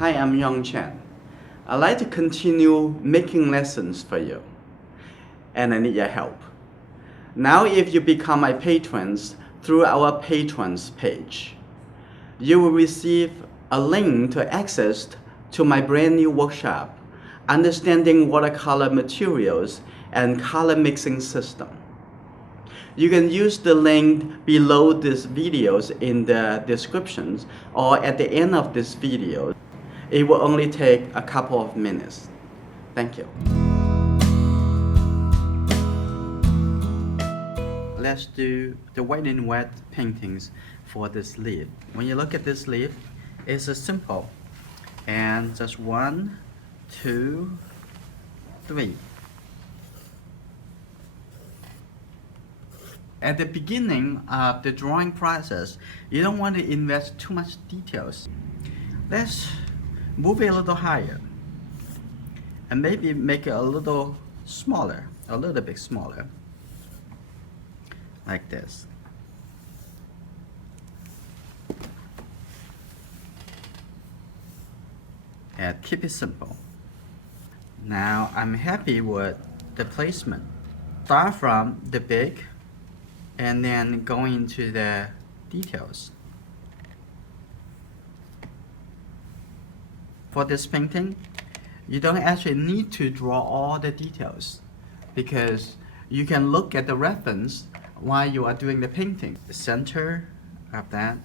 Hi, I'm Yong Chen. I'd like to continue making lessons for you, and I need your help. Now, if you become my patrons through our patrons page, you will receive a link to access to my brand new workshop, Understanding Watercolor Materials and Color Mixing System. You can use the link below this videos in the descriptions or at the end of this video. It will only take a couple of minutes. Thank you. Let's do the white and wet paintings for this leaf. When you look at this leaf, it's a simple and just 1, 2, 3. At the beginning of the drawing process, you don't want to invest too much details. Let's move it a little higher and maybe make it a little smaller, a little bit smaller, like this. And keep it simple. Now I'm happy with the placement. Start from the big and then go into the details. For this painting, you don't actually need to draw all the details because you can look at the reference while you are doing the painting. The center of that.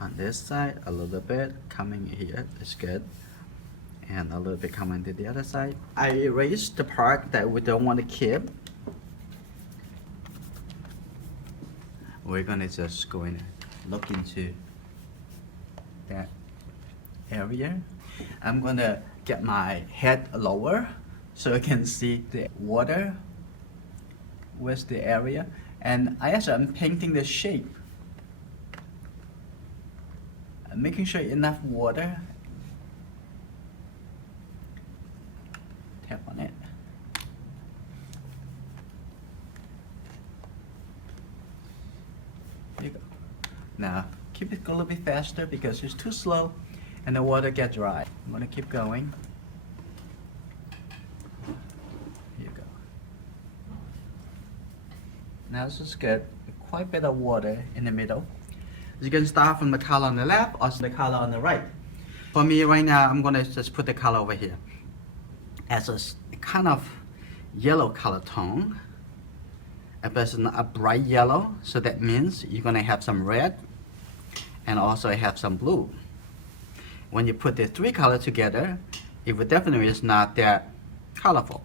On this side, a little bit coming here is good. And a little bit coming to the other side. I erased the part that we don't want to keep. We're gonna just go and look into that area. I'm gonna get my head lower so I can see the water with the area. And I'm painting the shape. I'm making sure enough water. Tap on it. There you go. Now keep it a little bit faster because it's too slow and the water gets dry. I'm gonna keep going. Here you go. Now this is good. Quite a bit of water in the middle. You can start from the color on the left or the color on the right. For me right now, I'm gonna just put the color over here as a kind of yellow color tone. But it's not a bright yellow, so that means you're gonna have some red and also have some blue. When you put the 3 colors together, it will definitely is not that colorful.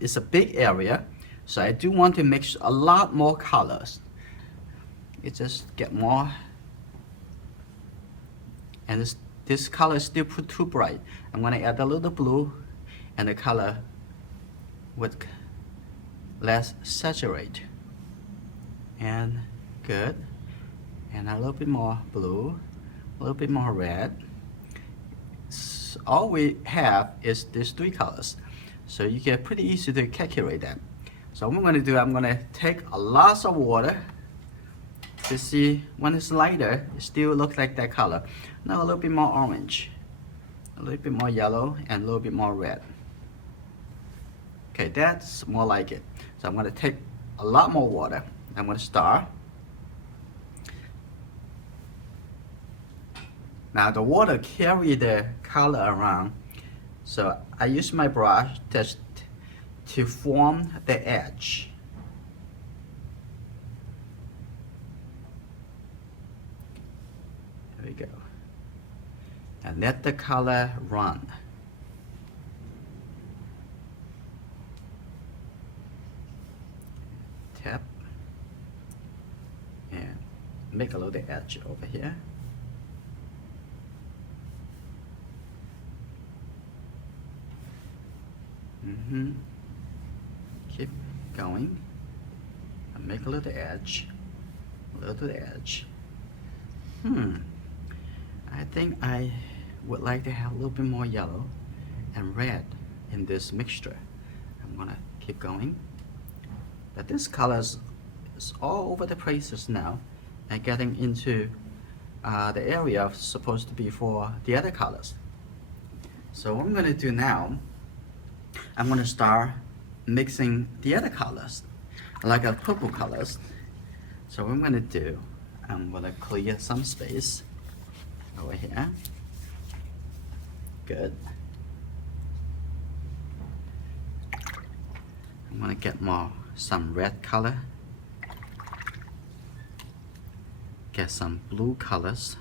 It's a big area, so I do want to mix a lot more colors. It just get more, and this color is still too bright. I'm gonna add a little blue and the color with less saturate. And good. And a little bit more blue, a little bit more red. All we have is these 3 colors. So you can pretty easy to calculate that. So what I'm gonna do, I'm gonna take a lot of water to see when it's lighter, it still looks like that color. Now a little bit more orange, a little bit more yellow, and a little bit more red. Okay, that's more like it. So I'm gonna take a lot more water. I'm gonna start. Now the water carry the color around. So I use my brush just to form the edge. There we go. And let the color run. Tap and make a little edge over here. Keep going and make a little edge, I think I would like to have a little bit more yellow and red in this mixture. I'm gonna keep going. But this color is all over the places now and getting into the area supposed to be for the other colors. So what I'm going to do now, I'm going to start mixing the other colors, like a purple colors. So what I'm going to do, I'm going to clear some space over here. Good. I'm going to get some red color. Get some blue colors.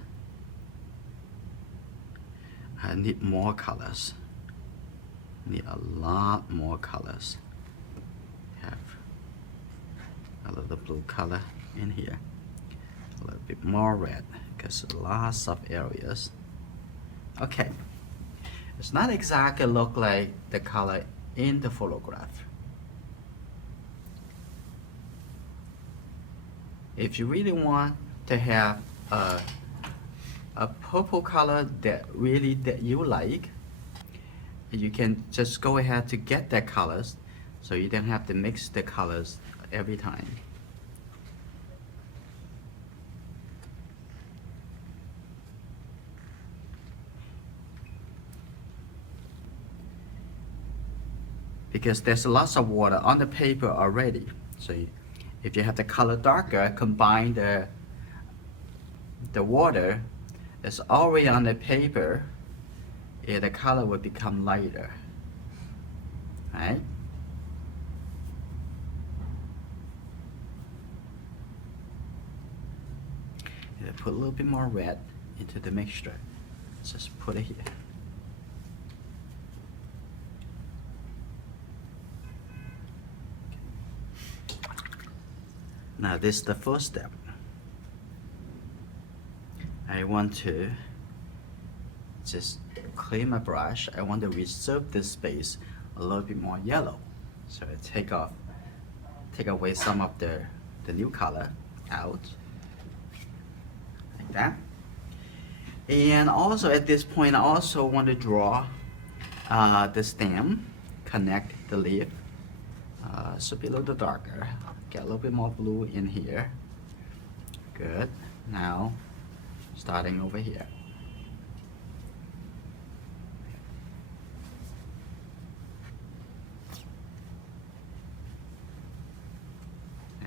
I need more colors. Need a lot more colors. Have a little blue color in here. A little bit more red because lots of areas. Okay. It's not exactly look like the color in the photograph. If you really want to have a purple color that you like, you can just go ahead to get that colors, so you don't have to mix the colors every time. Because there's lots of water on the paper already, so if you have the color darker, combine the water that's already on the paper, the color will become lighter, right? Put a little bit more red into the mixture. Let's just put it here. Now this is the first step. I want to just clean my brush. I want to reserve this space a little bit more yellow. So I take away some of the new color out, like that. And also at this point, I also want to draw the stem, connect the leaf. Should be a little darker. Get a little bit more blue in here. Good. Now, starting over here.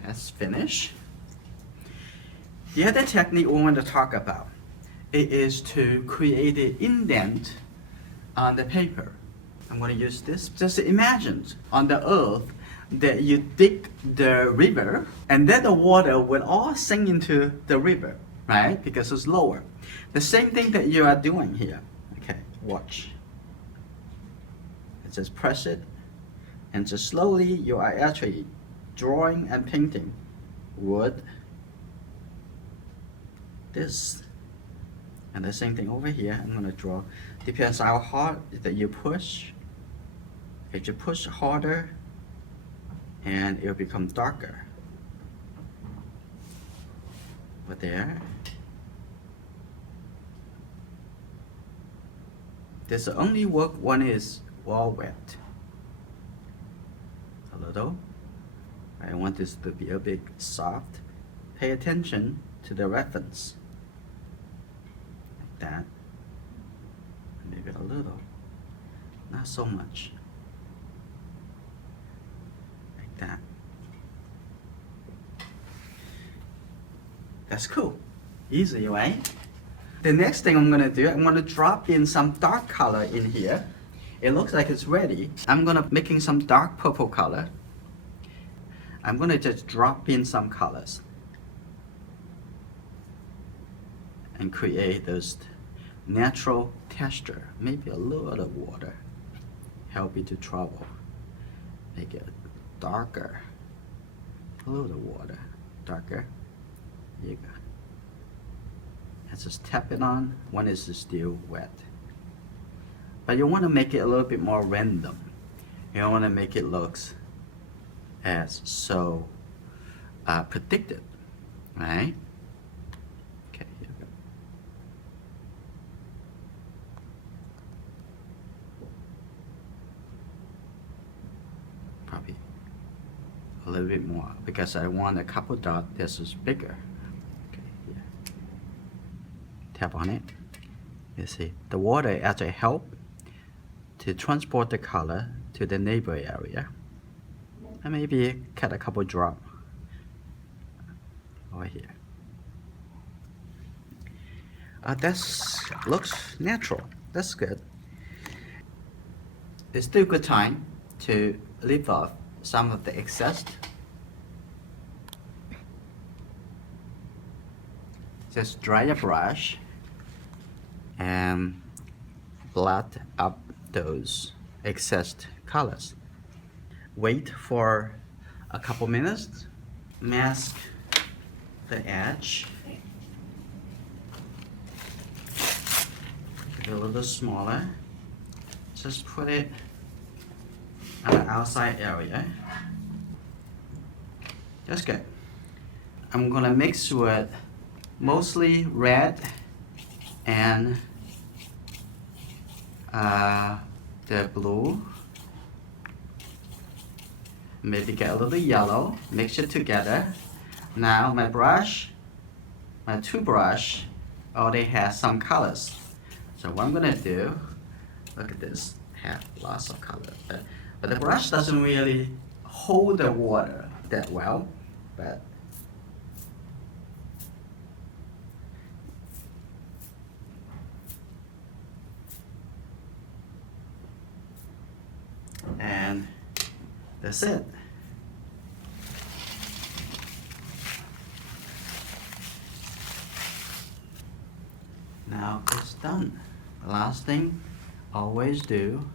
That's finished. The other technique we want to talk about, it is to create an indent on the paper. I'm going to use this. Just imagine on the earth that you dig the river and then the water will all sink into the river, right? Because it's lower. The same thing that you are doing here. Okay, watch. Just press it and just slowly you are actually drawing and painting wood. This. And the same thing over here. I'm going to draw. Depends how hard that you push. If you push harder, and it will become darker. But there. This only work when it's well wet. A little. I want this to be a bit soft. Pay attention to the reference. Like that. Maybe a little. Not so much. That. That's cool. Easy, right? The next thing I'm gonna do, I'm gonna drop in some dark color in here. It looks like it's ready. I'm gonna making some dark purple color. I'm gonna just drop in some colors and create those natural texture. Maybe a little of water. Help you to trouble. Make it darker. A little water. Darker. There you go. And just tap it on when it's still wet. But you want to make it a little bit more random. You don't want to make it look as so predicted, right? Okay, here we go. Probably a little bit more because I want a couple dots that is bigger. Okay, yeah. tap on it. You see, the water actually help to transport the color to the neighbor area. And maybe cut a couple drop over here. That looks natural. That's good. It's still good time to leave off some of the excess. Just dry a brush and blot up those excess colors. Wait for a couple minutes. Mask the edge. Make it a little smaller. Just put it on the outside area. That's good. I'm gonna mix with mostly red and the blue. Maybe get a little yellow, mix it together. Now my toothbrush already has some colors. So what I'm gonna do, look at this, have lots of color. But the brush doesn't really hold the water that well. And that's it. Now it's done. Last thing, always do